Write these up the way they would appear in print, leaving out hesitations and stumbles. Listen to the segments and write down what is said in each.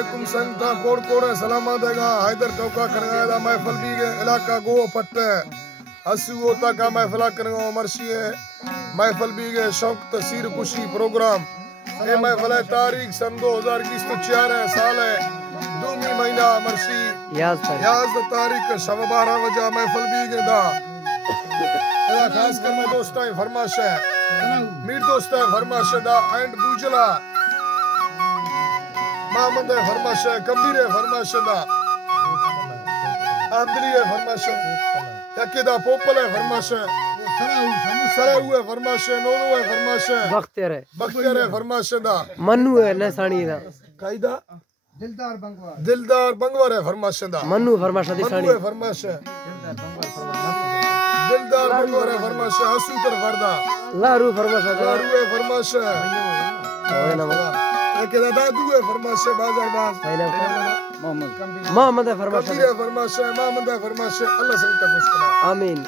वालेकुम संगता कोड़ कोड़ सलामा देगा हैदर चौका करगा दा महफिल भी के इलाका गो पट्टे हसू होता का महफिल करगा मर्शी है महफिल भी के शौक तस्वीर खुशी प्रोग्राम ये महफिल है तारीख सन 2021 तो 4 साल है 2 महीना मर्शी याद तारीख शब 12 बजे महफिल भी के दा खास कर मैं दोस्तों फरमाश है मीर दोस्तों फरमाश दा एंड बूजला मामंद फरमाश है कबीर फरमाश दा आंदरी फरमाश यकेदा पोपल फरमाश सरे हुए फरमाश नोनो फरमाश बख्तियार फरमाश दा मनु है नसानी दा कायदा दिलदार बंगवार है फरमाश दा मनु फरमाश दी सानी मनु फरमाश दिलदार बंगवार है फरमाश हसू कर वरदा लारू फरमाश लारू है फरमाश ओए ना यकेदा दादू है फरमाश बाजार बाज मोहम्मद फरमाश कबीर फरमाश मोहम्मद फरमाश अल्लाह संगता खुश करे आमीन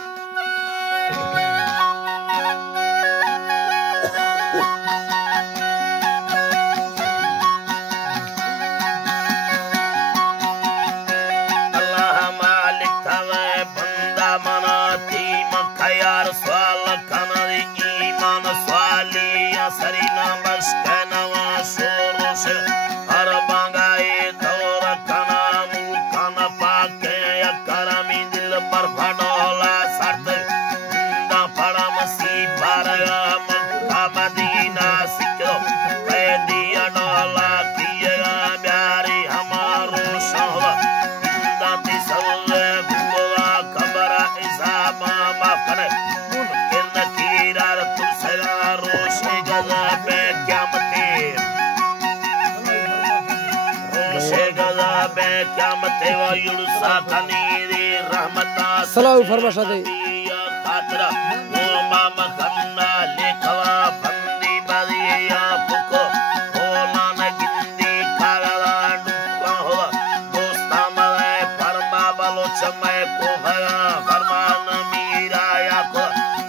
सलाउ फरमाश दे खातरा ओ मामा खन्ना लेखवा बंदी बदिया पुको ओ नाना गिंदी खाला डुका हो दोस्ता मले फरमा बलो चमय को भया फरमान मीरा या को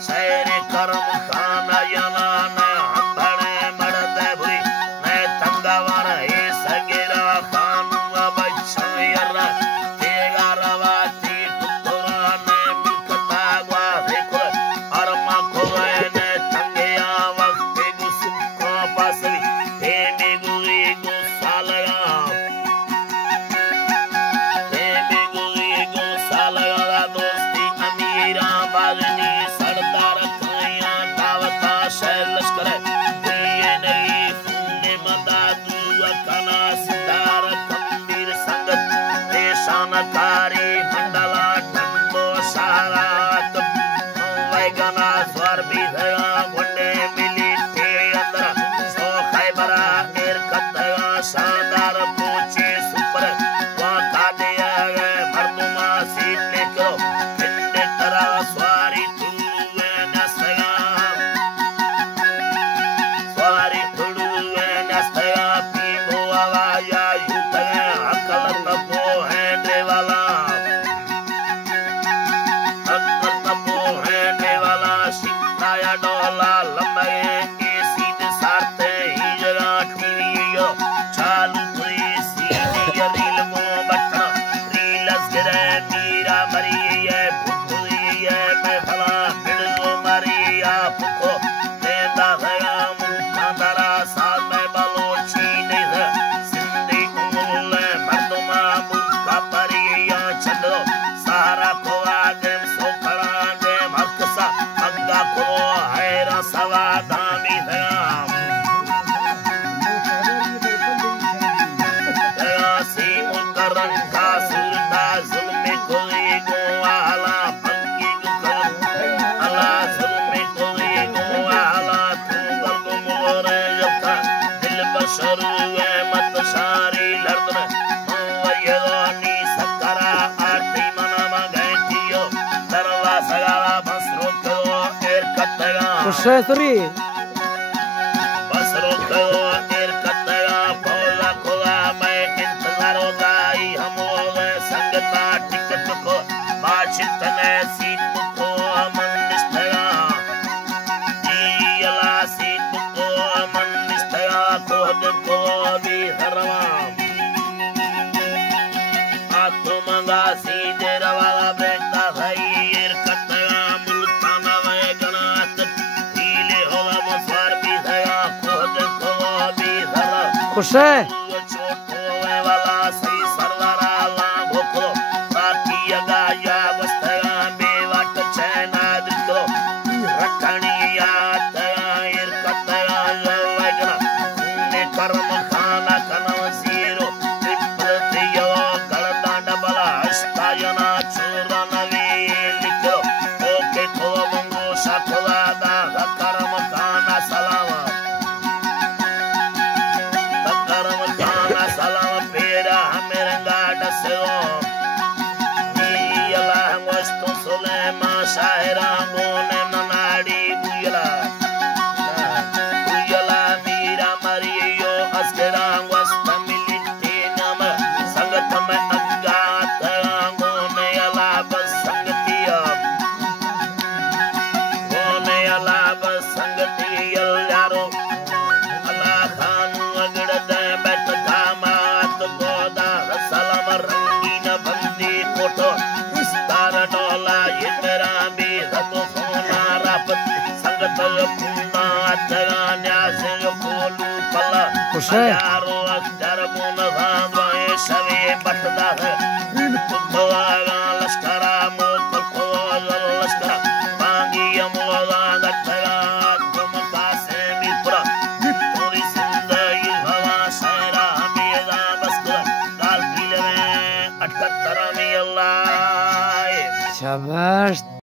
शेर करम खाना याना न अंधड़े मरदे भुरी मैं तंगावर हे सगेरा खान बच्चा यरा तेगा रवाती Sri बस रोको एर कतया भोला खोला मैं इंतजार गाई हम संगता टिकट को बाचित ने सीट को मन निष्ठया जीला सीट को मन निष्ठया को भी हरवा खुश है वाला सही सरवारा ला भोको पार्टी गाया वस्तया बेवट चैना दिखो रखणिया तयार कतया लगना ने कर्म खाना कनव जीरो त्रिपतियो गलदांड बला हस्तायना चूरन वे लिखो ओके को मंगो साथवादा कर्म खाना सलामा salam pera hameranga daseo niyala ngosto solema shaira ngone manadi buyala mira mariyo askera ngosta milite nama sangatam agata ngone yala basangatiya ngone yala basangatiya yaro Allah khanu agdade salam rangina bandi foto istara dola yemera bi rato sona rapat sangatal punna atanya se kolu pala yaro ajar buna bhaye shave batda hai putwa lashkara mot ko lashkara mangi amola gatara tum kase mipra puri zindagi bhava shara mera basda शाबाश।